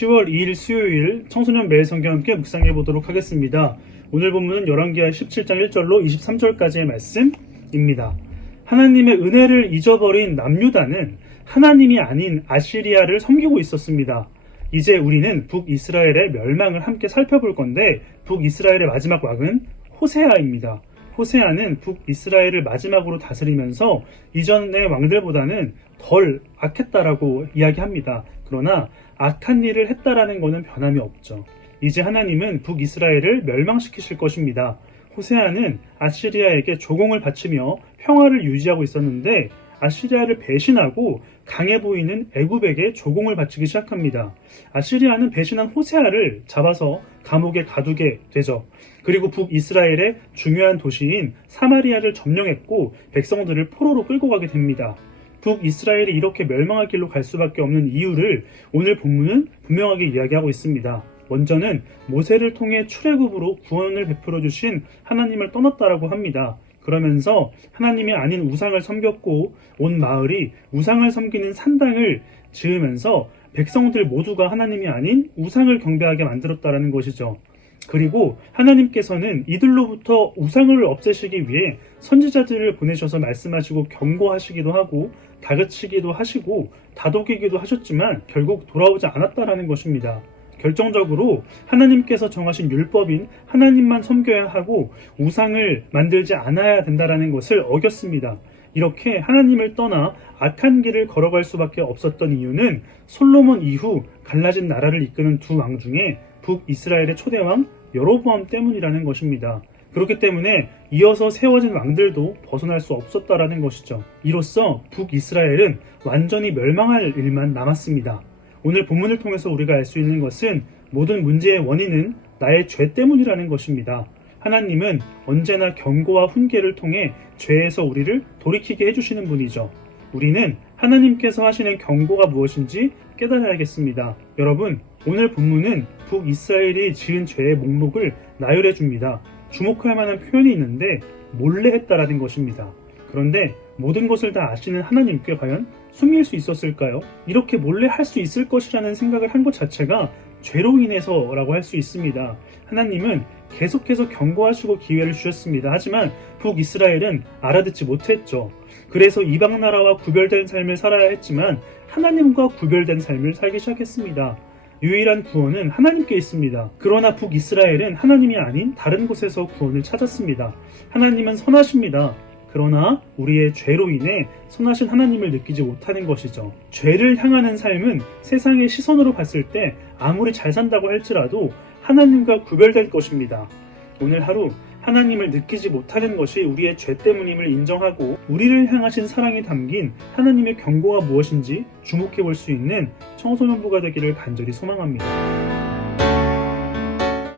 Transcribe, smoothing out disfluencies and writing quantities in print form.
10월 2일 수요일 청소년 매일 성경 함께 묵상해 보도록 하겠습니다. 오늘 본문은 열왕기하 17장 1절로 23절까지의 말씀입니다. 하나님의 은혜를 잊어버린 남유다는 하나님이 아닌 아시리아를 섬기고 있었습니다. 이제 우리는 북이스라엘의 멸망을 함께 살펴볼 건데, 북이스라엘의 마지막 왕은 호세아입니다. 호세아는 북이스라엘을 마지막으로 다스리면서 이전의 왕들보다는 덜 악했다라고 이야기합니다. 그러나 악한 일을 했다라는 것은 변함이 없죠. 이제 하나님은 북이스라엘을 멸망시키실 것입니다. 호세아는 아시리아에게 조공을 바치며 평화를 유지하고 있었는데, 아시리아를 배신하고 강해 보이는 애굽에게 조공을 바치기 시작합니다. 아시리아는 배신한 호세아를 잡아서 감옥에 가두게 되죠. 그리고 북이스라엘의 중요한 도시인 사마리아를 점령했고 백성들을 포로로 끌고 가게 됩니다. 북이스라엘이 이렇게 멸망할 길로 갈 수밖에 없는 이유를 오늘 본문은 분명하게 이야기하고 있습니다. 먼저는 모세를 통해 출애굽으로 구원을 베풀어 주신 하나님을 떠났다라고 합니다. 그러면서 하나님이 아닌 우상을 섬겼고 온 마을이 우상을 섬기는 산당을 지으면서 백성들 모두가 하나님이 아닌 우상을 경배하게 만들었다라는 것이죠. 그리고 하나님께서는 이들로부터 우상을 없애시기 위해 선지자들을 보내셔서 말씀하시고 경고하시기도 하고 다그치기도 하시고 다독이기도 하셨지만 결국 돌아오지 않았다라는 것입니다. 결정적으로 하나님께서 정하신 율법인 하나님만 섬겨야 하고 우상을 만들지 않아야 된다는 것을 어겼습니다. 이렇게 하나님을 떠나 악한 길을 걸어갈 수밖에 없었던 이유는 솔로몬 이후 갈라진 나라를 이끄는 두 왕 중에 북이스라엘의 초대왕 여로보암 때문이라는 것입니다. 그렇기 때문에 이어서 세워진 왕들도 벗어날 수 없었다라는 것이죠. 이로써 북이스라엘은 완전히 멸망할 일만 남았습니다. 오늘 본문을 통해서 우리가 알 수 있는 것은 모든 문제의 원인은 나의 죄 때문이라는 것입니다. 하나님은 언제나 경고와 훈계를 통해 죄에서 우리를 돌이키게 해주시는 분이죠. 우리는 하나님께서 하시는 경고가 무엇인지 깨달아야겠습니다. 여러분, 오늘 본문은 북이스라엘이 지은 죄의 목록을 나열해 줍니다. 주목할 만한 표현이 있는데 몰래 했다라는 것입니다. 그런데 모든 것을 다 아시는 하나님께 과연 숨길 수 있었을까요? 이렇게 몰래 할 수 있을 것이라는 생각을 한 것 자체가 죄로 인해서라고 할 수 있습니다. 하나님은 계속해서 경고하시고 기회를 주셨습니다. 하지만 북이스라엘은 알아듣지 못했죠. 그래서 이방 나라와 구별된 삶을 살아야 했지만 하나님과 구별된 삶을 살기 시작했습니다. 유일한 구원은 하나님께 있습니다. 그러나 북이스라엘은 하나님이 아닌 다른 곳에서 구원을 찾았습니다. 하나님은 선하십니다. 그러나 우리의 죄로 인해 선하신 하나님을 느끼지 못하는 것이죠. 죄를 향하는 삶은 세상의 시선으로 봤을 때 아무리 잘 산다고 할지라도 하나님과 구별될 것입니다. 오늘 하루 하나님을 느끼지 못하는 것이 우리의 죄 때문임을 인정하고 우리를 향하신 사랑이 담긴 하나님의 경고가 무엇인지 주목해 볼 수 있는 청소년부가 되기를 간절히 소망합니다.